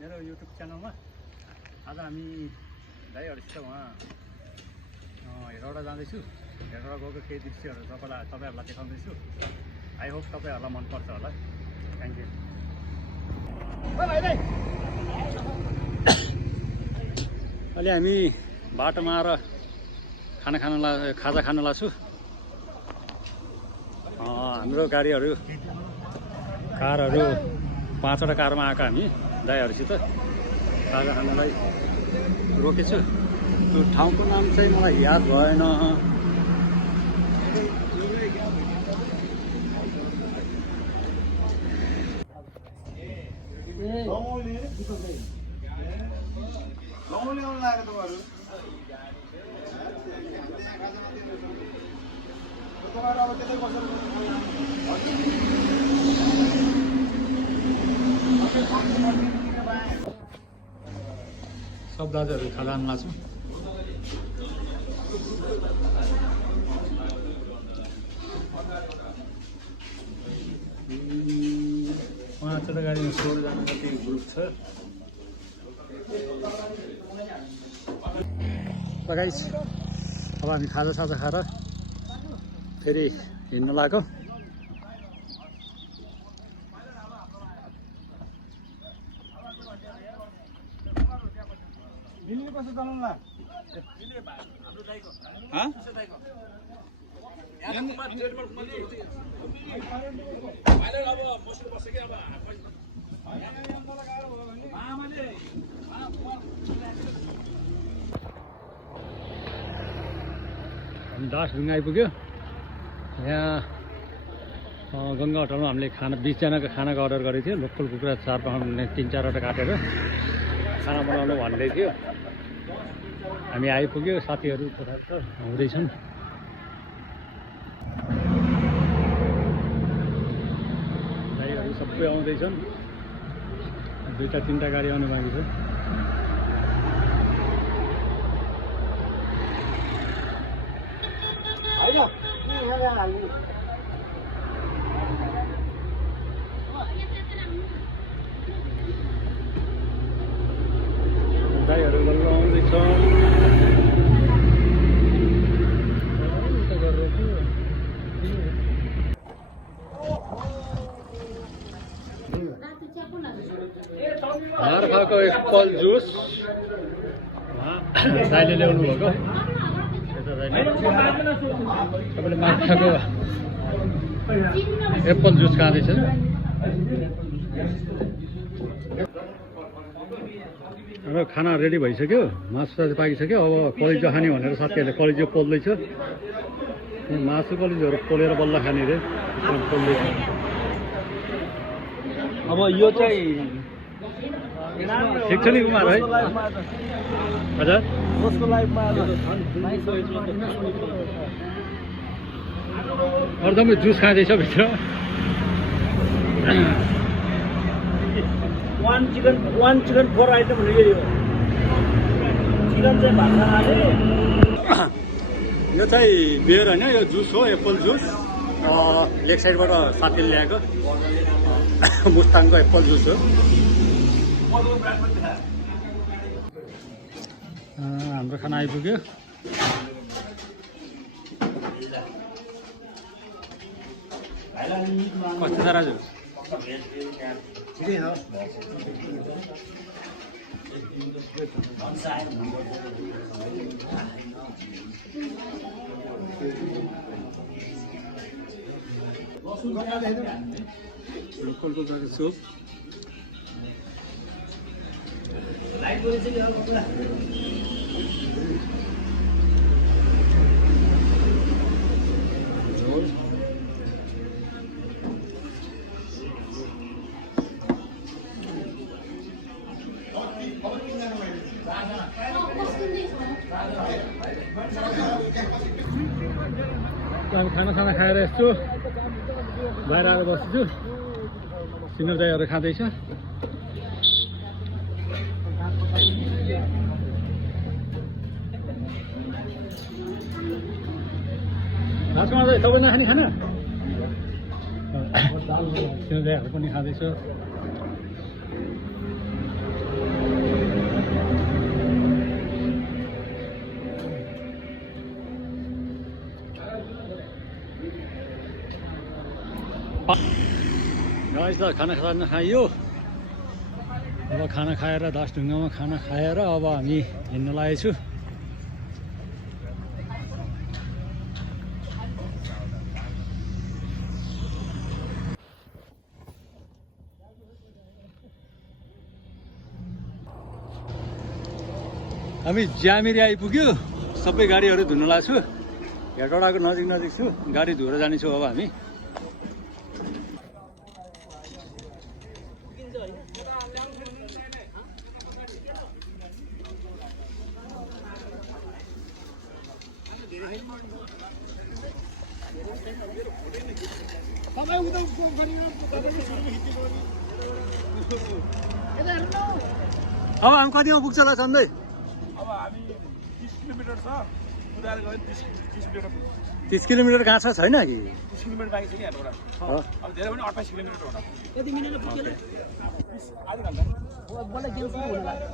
मेरो युट्युब च्यानलमा आज हामी दाइहरुसित उहाँ हेरौडा जाँदैछु। हेरौडा गएको केही दृश्यहरू तपाईहरुलाई देखाउँदैछु। आई होप तपाईहरुलाई मन पर्छ होला। Thank you. अहिले हामी बाटोमा आएर खाजा खान लाग्छु। हाम्रो गाडीहरू कारहरू 5वटा कारमा आएका हामी दाइहरुसित खाजा खानलाई रोकेछु। त्यो ठाउँको नाम चाहिँ मलाई याद भएन। सब दाजुहरू खाजा खान लाग्छौँ। उहाँबाट गाडीमा 16 जना जति ग्रुप छ। गाइस अब हामी खाजा खाएर फेरि हिँड्न लाग्यो। दार्जिलिङ आइपुग्यो। यहाँ गङ्गा होटलमा हामीले 20 जनाको खानाको अर्डर गरेको थियो। लोकल कुखुरा 3-4वटा काटेर खाना बनाउनु भन्दै थियो। हामी आइपुग्यो। साथीहरू आउँदैछन्। गाडीहरू सबै आउँदैछन्। 2-3टा गाडी आउनु बाँकी छ। गाईहरू बल्ल आउँदैछ। मार्फाको एप्पल जुस दाइले ल्याउनु भएको। तपाईँले मार्फाको एप्पल जुस खाँदैछ। र खाना रेडी भइसक्यो। मासु चाहिँ पाकिसक्यो। अब कलेजो खाने भनेर साथीहरूले कलेजो पोल्दैछ। मासु कलेजोहरू पोलेर बल्ल खाने रे पोल्दैछ। अब यो चाहिँ ठिक छ नि कुमार है? हजुर उसको लाइफमा अर्दमै जुस खाँदैछ भित्र। वान चिकन 4 आइटम यही हो। चिकन चाहिँ भाषा हाले। यो चाहिँ बियर होइन, यो जुस हो, एप्पल जुस। लेग साइडबाट साथीले ल्याएको मुस्ताङको एप्पल जुस हो। हाम्रो खाना आइपुग्यो। कस्तो छ राजु? ठिकै हो। लोकल कुखुराको सुप। झोल। खाना खाएर यस्तो बाहिर आएर बस्छु। सिङ्गल दाइहरू खाँदैछ। लास्टमा चाहिँ तपाईँ नखाने खाना सिङ्गल दाइहरू पनि खाँदैछ। गाइस त खाना खान खाइयो। अब खाना खाएर दासढुङ्गामा खाना खाएर अब हामी हिँड्न लागेछु। हामी ज्यामिरी आइपुग्यो। सबै गाडीहरू धुन लाग्छु। हेटौडाको नजिक छु। गाडी धुएर जानेछौँ अब हामी। अब हामी कतिमा पुग्छ होला सन्दै? अब हामी 30 किलोमिटर छ कुदाएर गयो 30 किलोमिटर 30 किलोमिटर कहाँ छ छैन कि 30 किलोमिटर बाँकी छ नि यहाँबाट अब धेरै पनि 28 किलोमिटर होला कति मिनेट पुग्यो आधी घन्टा बल्ल गेम सुरु हुन लाग्यो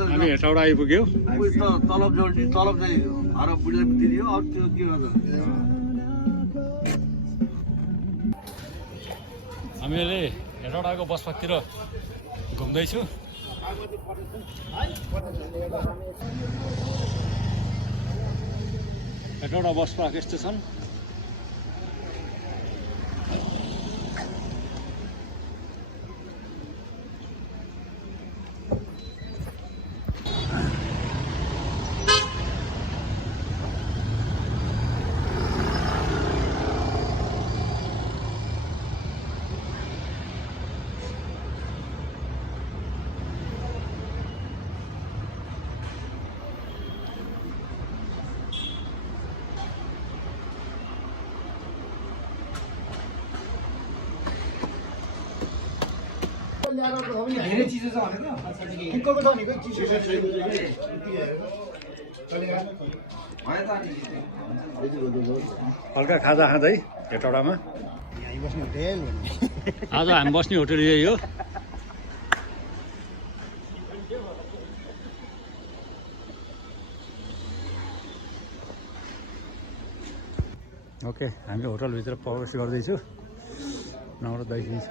हामी हेटौडा आइपुग्यो। तलब चाहिँ हर बुढीले दिदियो अब त्यो के गर्छ हामीले हेटौडाको बस पार्कतिर घुम्दैछु। Hetauda bus park station. धेरै चिसो छ भनेको कुकरको छ नि चिसो हल्का खाजा खाँदै हेटौडामा। आज हामी बस्ने होटल यही हो। ओके, हामी होटलभित्र प्रवेश गर्दैछु। नौरो देखिन्छ।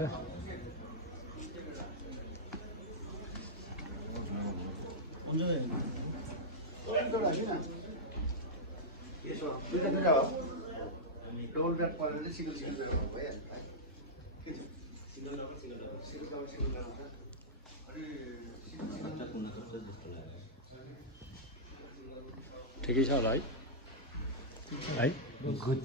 ठिकै छ होला है? गुड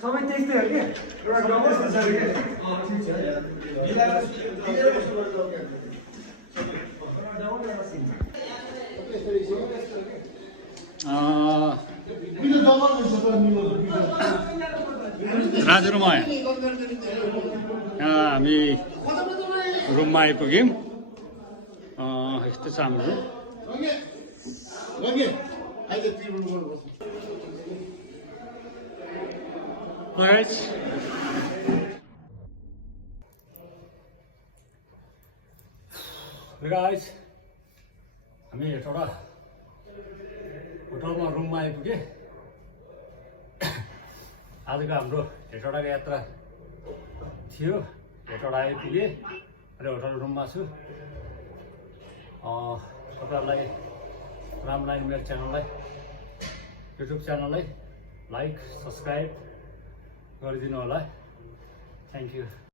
सबै त्यस्तै हो हजुरमा हामी रुममा आइपुग्यौँ। यस्तो छ हाम्रो रुम। गाइस हामी हेटौडा होटलमा रुममा आइपुगे। आजको हाम्रो हेटौडाको यात्रा थियो। हेटौडा आइपुगे अहिले होटल रुममा छु। तपाईँहरूलाई राम लाइन मेरो च्यानललाई युट्युब च्यानललाई लाइक सब्सक्राइब गरिदिनु होला। Thank you.